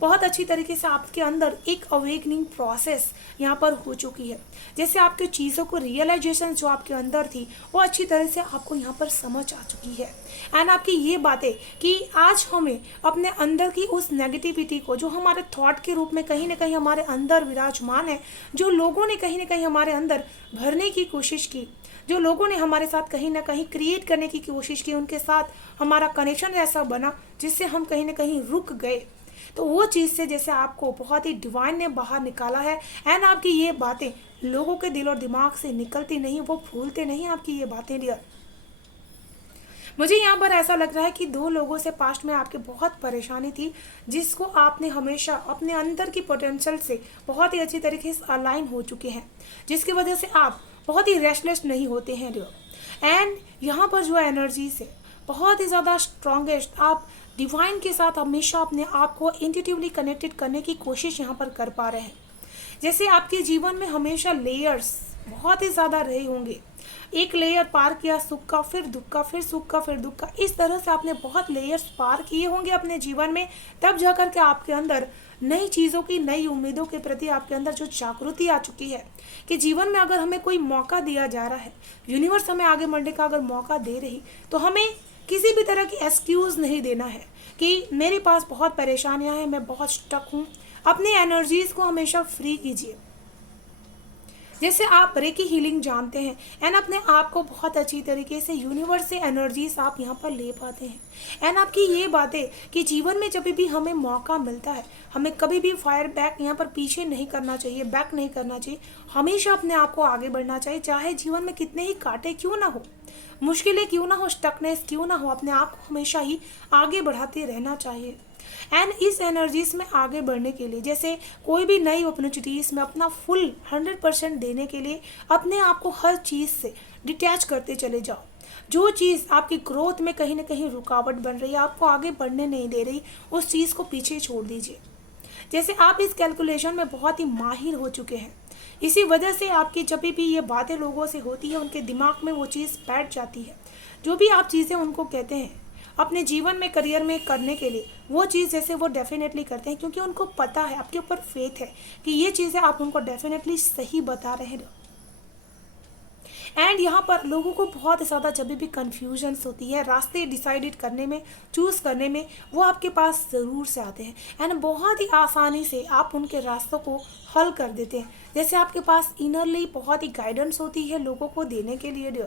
बहुत अच्छी तरीके से आपके अंदर एक अवेकनिंग प्रोसेस यहाँ पर हो चुकी है। जैसे आपके चीज़ों को रियलाइजेशन जो आपके अंदर थी वो अच्छी तरह से आपको यहाँ पर समझ आ चुकी है। एंड आपकी ये बातें कि आज हमें अपने अंदर की उस नेगेटिविटी को जो हमारे थॉट के रूप में कहीं ना कहीं हमारे अंदर विराजमान है, जो लोगों ने कहीं ना कहीं हमारे अंदर भरने की कोशिश की, जो लोगों ने हमारे साथ कहीं ना कहीं क्रिएट करने की कोशिश की, उनके साथ हमारा कनेक्शन ऐसा बना जिससे हम कहीं ना कहीं रुक गए। तो वो चीज़ से जैसे आपको बहुत ही डिवाइन ने बाहर निकाला है एंड आपकी ये बातें लोगों के दिल और दिमाग से निकलती नहीं, वो भूलते नहीं आपकी ये बातें डियर। मुझे यहाँ पर ऐसा लग रहा है कि दो लोगों से पास्ट में आपकी बहुत परेशानी थी, जिसको आपने हमेशा अपने अंदर की पोटेंशियल से बहुत ही अच्छी तरीके से अलाइन हो चुके हैं, जिसकी वजह से आप बहुत ही रेस्टलेस नहीं होते हैं डियर। एंड यहाँ पर जो एनर्जी से बहुत ही ज़्यादा स्ट्रॉन्गेस्ट आप डिवाइन के साथ हमेशा अपने आप को इंट्यूटिवली कनेक्टेड करने की कोशिश यहाँ पर कर पा रहे हैं। जैसे आपके जीवन में हमेशा लेयर्स बहुत ही ज़्यादा रहे होंगे, एक लेयर पार किया सुख का, फिर दुख का, फिर सुख का, फिर दुख का, इस तरह से आपने बहुत लेयर्स पार किए होंगे अपने जीवन में। तब जाकर के आपके अंदर नई चीज़ों की, नई उम्मीदों के प्रति आपके अंदर जो जागृति आ चुकी है कि जीवन में अगर हमें कोई मौका दिया जा रहा है, यूनिवर्स हमें आगे बढ़ने का अगर मौका दे रही, तो हमें किसी भी तरह की एक्सक्यूज़ नहीं देना है कि मेरे पास बहुत परेशानियां हैं, मैं बहुत स्टक हूँ। अपनी एनर्जीज़ को हमेशा फ्री कीजिए। जैसे आप रेकी हीलिंग जानते हैं एंड अपने आप को बहुत अच्छी तरीके से यूनिवर्स से एनर्जीज आप यहाँ पर ले पाते हैं। एंड आपकी ये बातें कि जीवन में जब भी हमें मौका मिलता है, हमें कभी भी फायर बैक यहाँ पर पीछे नहीं करना चाहिए, बैक नहीं करना चाहिए, हमेशा अपने आप को आगे बढ़ना चाहिए। चाहे जीवन में कितने ही कांटे क्यों ना हो, मुश्किलें क्यों ना हो, स्टकनेस क्यों ना हो, अपने आप को हमेशा ही आगे बढ़ाते रहना चाहिए। एंड इस एनर्जीज में आगे बढ़ने के लिए, जैसे कोई भी नई अपॉर्चुनिटीज़ में अपना फुल 100% देने के लिए अपने आप को हर चीज़ से डिटैच करते चले जाओ। जो चीज़ आपकी ग्रोथ में कहीं ना कहीं रुकावट बन रही है, आपको आगे बढ़ने नहीं दे रही, उस चीज़ को पीछे छोड़ दीजिए। जैसे आप इस कैलकुलेशन में बहुत ही माहिर हो चुके हैं, इसी वजह से आपकी जब भी ये बातें लोगों से होती है, उनके दिमाग में वो चीज़ बैठ जाती है। जो भी आप चीज़ें उनको कहते हैं अपने जीवन में, करियर में करने के लिए, वो चीज़ जैसे वो डेफिनेटली करते हैं, क्योंकि उनको पता है, आपके ऊपर फेथ है कि ये चीज़ें आप उनको डेफिनेटली सही बता रहे हैं। एंड यहाँ पर लोगों को बहुत ज़्यादा जब भी कन्फ्यूजन्स होती है रास्ते डिसाइडेड करने में, चूज़ करने में, वो आपके पास ज़रूर से आते हैं एंड बहुत ही आसानी से आप उनके रास्तों को हल कर देते हैं। जैसे आपके पास इनरली बहुत ही गाइडेंस होती है लोगों को देने के लिए।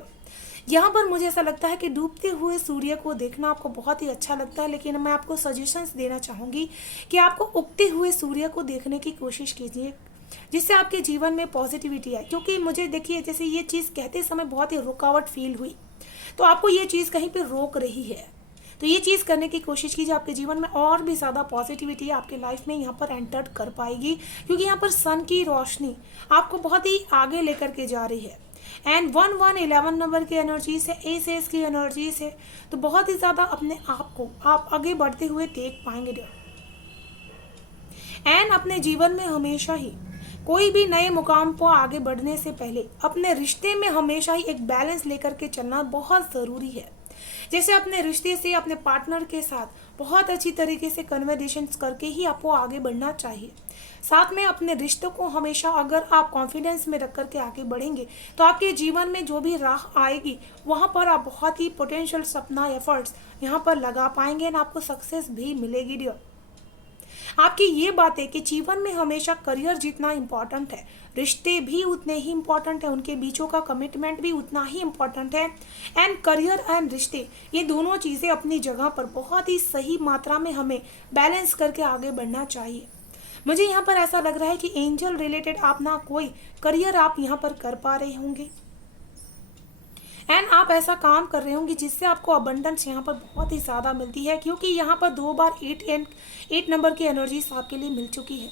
यहाँ पर मुझे ऐसा लगता है कि डूबते हुए सूर्य को देखना आपको बहुत ही अच्छा लगता है, लेकिन मैं आपको सजेशंस देना चाहूँगी कि आपको उगते हुए सूर्य को देखने की कोशिश कीजिए, जिससे आपके जीवन में पॉजिटिविटी आए। क्योंकि मुझे देखिए, जैसे ये चीज़ कहते समय बहुत ही रुकावट फील हुई, तो आपको ये चीज़ कहीं पे रोक रही है, तो ये चीज़ करने की कोशिश कीजिए। आपके जीवन में और भी ज़्यादा पॉजिटिविटी आपके लाइफ में यहाँ पर एंटर कर पाएगी, क्योंकि यहाँ पर सन की रोशनी आपको बहुत ही आगे लेकर के जा रही है। एंड 1111 नंबर की एनर्जी से, एस की एनर्जी से, तो बहुत ही ज़्यादा अपने आप को आप आगे बढ़ते हुए देख पाएंगे। एंड अपने जीवन में हमेशा ही कोई भी नए मुकाम पर आगे बढ़ने से पहले अपने रिश्ते में हमेशा ही एक बैलेंस लेकर के चलना बहुत ज़रूरी है। जैसे अपने रिश्ते से, अपने पार्टनर के साथ बहुत अच्छी तरीके से कन्वर्सेशंस करके ही आपको आगे बढ़ना चाहिए। साथ में अपने रिश्तों को हमेशा अगर आप कॉन्फिडेंस में रख करके आगे बढ़ेंगे, तो आपके जीवन में जो भी राह आएगी वहाँ पर आप बहुत ही पोटेंशियल अपना एफर्ट्स यहाँ पर लगा पाएंगे और आपको सक्सेस भी मिलेगी डियर। आपकी ये बात है कि जीवन में हमेशा करियर जितना इम्पॉर्टेंट है, रिश्ते भी उतने ही इम्पॉर्टेंट है, उनके बीचों का कमिटमेंट भी उतना ही इम्पॉर्टेंट है। एंड करियर एंड रिश्ते, ये दोनों चीज़ें अपनी जगह पर बहुत ही सही मात्रा में हमें बैलेंस करके आगे बढ़ना चाहिए। मुझे यहाँ पर ऐसा लग रहा है कि एंजल रिलेटेड आप ना कोई करियर आप यहाँ पर कर पा रहे होंगे एंड आप ऐसा काम कर रहे होंगे जिससे आपको अबंडेंस यहाँ पर बहुत ही ज़्यादा मिलती है, क्योंकि यहाँ पर 2 बार 8 नंबर की एनर्जीज आपके लिए मिल चुकी है।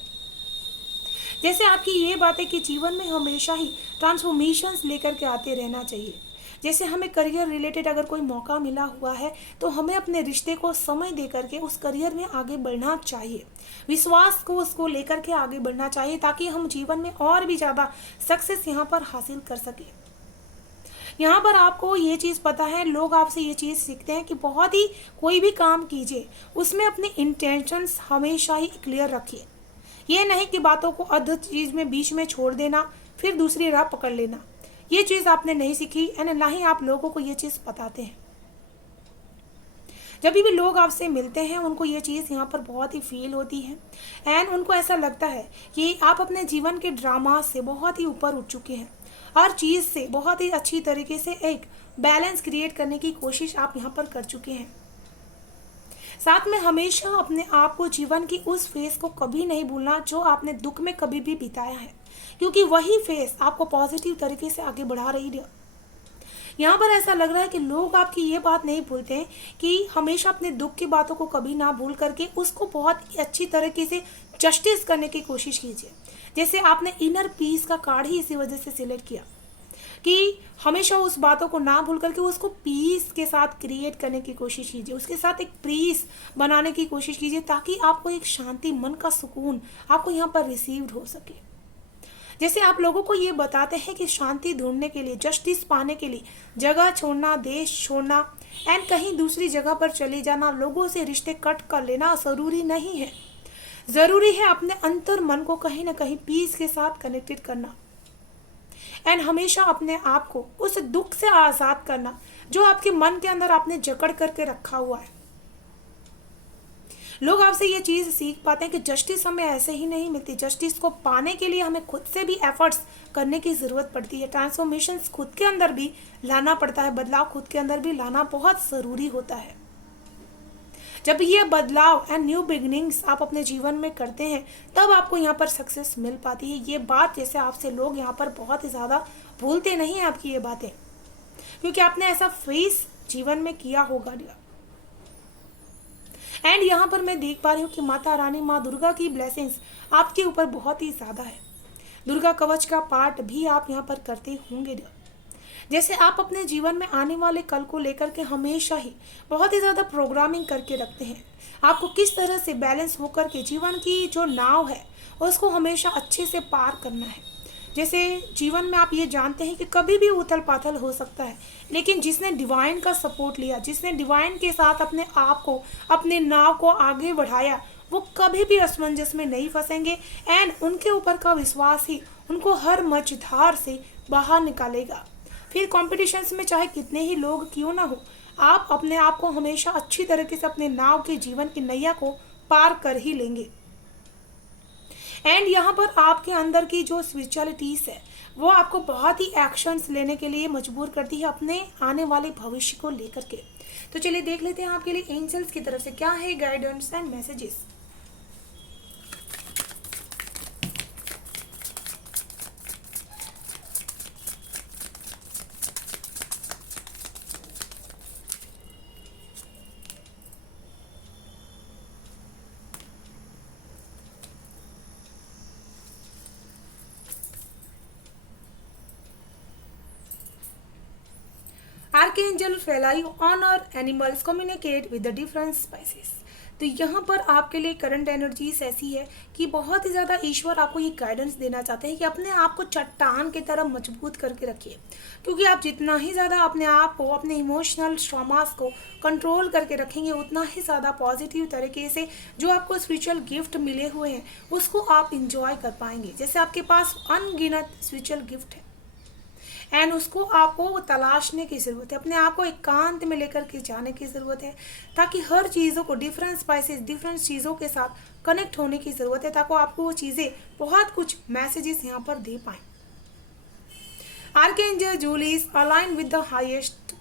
जैसे आपकी ये बात है कि जीवन में हमेशा ही ट्रांसफॉर्मेशंस लेकर के आते रहना चाहिए। जैसे हमें करियर रिलेटेड अगर कोई मौका मिला हुआ है तो हमें अपने रिश्ते को समय दे करके उस करियर में आगे बढ़ना चाहिए, विश्वास को उसको लेकर के आगे बढ़ना चाहिए, ताकि हम जीवन में और भी ज़्यादा सक्सेस यहाँ पर हासिल कर सकें। यहाँ पर आपको ये चीज़ पता है, लोग आपसे ये चीज़ सीखते हैं कि बहुत ही कोई भी काम कीजिए उसमें अपने इंटेंशंस हमेशा ही क्लियर रखिए। ये नहीं कि बातों को अध चीज़ में बीच में छोड़ देना फिर दूसरी राह पकड़ लेना। ये चीज़ आपने नहीं सीखी एंड ना ही आप लोगों को ये चीज़ बताते हैं। जब भी लोग आपसे मिलते हैं उनको ये चीज़ यहाँ पर बहुत ही फील होती है एंड उनको ऐसा लगता है कि आप अपने जीवन के ड्रामा से बहुत ही ऊपर उठ चुके हैं। हर चीज़ से बहुत ही अच्छी तरीके से एक बैलेंस क्रिएट करने की कोशिश आप यहाँ पर कर चुके हैं। साथ में हमेशा अपने आप को जीवन की उस फेस को कभी नहीं भूलना जो आपने दुख में कभी भी बिताया है, क्योंकि वही फेस आपको पॉजिटिव तरीके से आगे बढ़ा रही है। यहाँ पर ऐसा लग रहा है कि लोग आपकी ये बात नहीं भूलते हैं कि हमेशा अपने दुख की बातों को कभी ना भूल करके उसको बहुत ही अच्छी तरीके से जस्टिस करने की कोशिश कीजिए। जैसे आपने इनर पीस का कार्ड ही इसी वजह से सिलेक्ट किया कि हमेशा उस बातों को ना भूल करके उसको पीस के साथ क्रिएट करने की कोशिश कीजिए, उसके साथ एक पीस बनाने की कोशिश कीजिए, ताकि आपको एक शांति, मन का सुकून आपको यहाँ पर रिसीव्ड हो सके। जैसे आप लोगों को ये बताते हैं कि शांति ढूंढने के लिए, जस्टिस पाने के लिए जगह छोड़ना, देश छोड़ना एंड कहीं दूसरी जगह पर चले जाना, लोगों से रिश्ते कट कर लेना ज़रूरी नहीं है। ज़रूरी है अपने अंतर मन को कहीं ना कहीं पीस के साथ कनेक्टेड करना एंड हमेशा अपने आप को उस दुख से आज़ाद करना जो आपके मन के अंदर आपने जकड़ करके रखा हुआ है। लोग आपसे ये चीज़ सीख पाते हैं कि जस्टिस हमें ऐसे ही नहीं मिलती, जस्टिस को पाने के लिए हमें खुद से भी एफर्ट्स करने की ज़रूरत पड़ती है। ट्रांसफॉर्मेशंस खुद के अंदर भी लाना पड़ता है, बदलाव खुद के अंदर भी लाना बहुत ज़रूरी होता है। जब ये बदलाव एंड न्यू बिगनिंग्स आप अपने जीवन में करते हैं तब आपको यहाँ पर सक्सेस मिल पाती है। ये बात जैसे आपसे लोग यहाँ पर बहुत ही ज़्यादा भूलते नहीं हैं आपकी ये बातें, क्योंकि आपने ऐसा फेस जीवन में किया होगा। एंड यहाँ पर मैं देख पा रही हूँ कि माता रानी माँ दुर्गा की ब्लेसिंग्स आपके ऊपर बहुत ही ज़्यादा है। दुर्गा कवच का पाठ भी आप यहाँ पर करते होंगे। जैसे आप अपने जीवन में आने वाले कल को लेकर के हमेशा ही बहुत ही ज़्यादा प्रोग्रामिंग करके रखते हैं, आपको किस तरह से बैलेंस होकर के जीवन की जो नाव है उसको हमेशा अच्छे से पार करना है। जैसे जीवन में आप ये जानते हैं कि कभी भी उथल पाथल हो सकता है, लेकिन जिसने डिवाइन का सपोर्ट लिया, जिसने डिवाइन के साथ अपने आप को, अपने नाव को आगे बढ़ाया, वो कभी भी असमंजस में नहीं फंसेंगे एंड उनके ऊपर का विश्वास ही उनको हर मझधार से बाहर निकालेगा। फिर कॉम्पिटिशन्स में चाहे कितने ही लोग क्यों ना हो, आप अपने आप को हमेशा अच्छी तरीके से अपने नाव के जीवन की नैया को पार कर ही लेंगे। एंड यहाँ पर आपके अंदर की जो स्पिरिचुअलिटीज है वो आपको बहुत ही एक्शंस लेने के लिए मजबूर करती है अपने आने वाले भविष्य को लेकर के। तो चलिए देख लेते हैं आपके लिए एंजल्स की तरफ से क्या है गाइडेंस एंड मैसेजेस। आर्कएंजल फेलाई honour animals communicate with the different species. तो यहाँ पर आपके लिए करंट एनर्जीज ऐसी है कि बहुत ही ज़्यादा ईश्वर आपको ये गाइडेंस देना चाहते हैं कि अपने आप को चट्टान की तरह मजबूत करके रखिए, क्योंकि आप जितना ही ज़्यादा अपने आप को, अपने इमोशनल ट्रॉमास को कंट्रोल करके रखेंगे उतना ही ज़्यादा पॉजिटिव तरीके से जो आपको स्पिरिचुअल गिफ्ट मिले हुए हैं उसको आप इंजॉय कर पाएंगे। जैसे आपके पास अनगिनत स्पिरिचुअल गिफ्ट है एंड उसको आपको तलाशने की ज़रूरत है, अपने आप को एकांत में लेकर के जाने की ज़रूरत है, ताकि हर चीज़ों को डिफरेंट स्पाइसेस, डिफरेंट चीज़ों के साथ कनेक्ट होने की ज़रूरत है, ताकि आपको वो चीज़ें बहुत कुछ मैसेजेस यहाँ पर दे पाएँ। Archangel Julius align with the highest,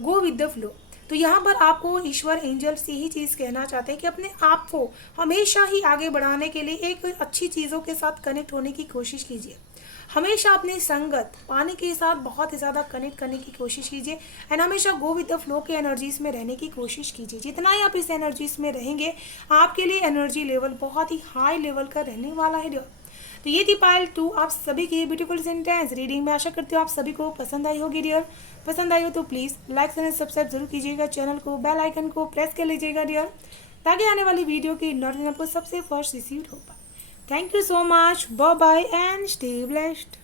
go with the flow. तो यहाँ पर आपको ईश्वर एंजल से ही चीज़ कहना चाहते हैं कि अपने आप को हमेशा ही आगे बढ़ाने के लिए एक अच्छी चीज़ों के साथ कनेक्ट होने की कोशिश कीजिए। हमेशा अपनी संगत पानी के साथ बहुत ही ज़्यादा कनेक्ट करने की कोशिश कीजिए एंड हमेशा गो विद द फ्लो के एनर्जीज़ में रहने की कोशिश कीजिए। जितना ही आप इस एनर्जीज़ में रहेंगे आपके लिए एनर्जी लेवल बहुत ही हाई लेवल का रहने वाला है। तो ये थी पायल 2 आप सभी की ब्यूटीफुल सेंटेंस रीडिंग। मैं आशा करती हूँ आप सभी को पसंद आई होगी डियर। पसंद आई हो तो प्लीज़ लाइक एंड सब्सक्राइब जरूर कीजिएगा, चैनल को बेल आइकन को प्रेस कर लीजिएगा डियर, ताकि आने वाली वीडियो की नोटिफिकेशन आपको सबसे फर्स्ट रिसीव हो पाए। Thank you so much, bye bye and stay blessed.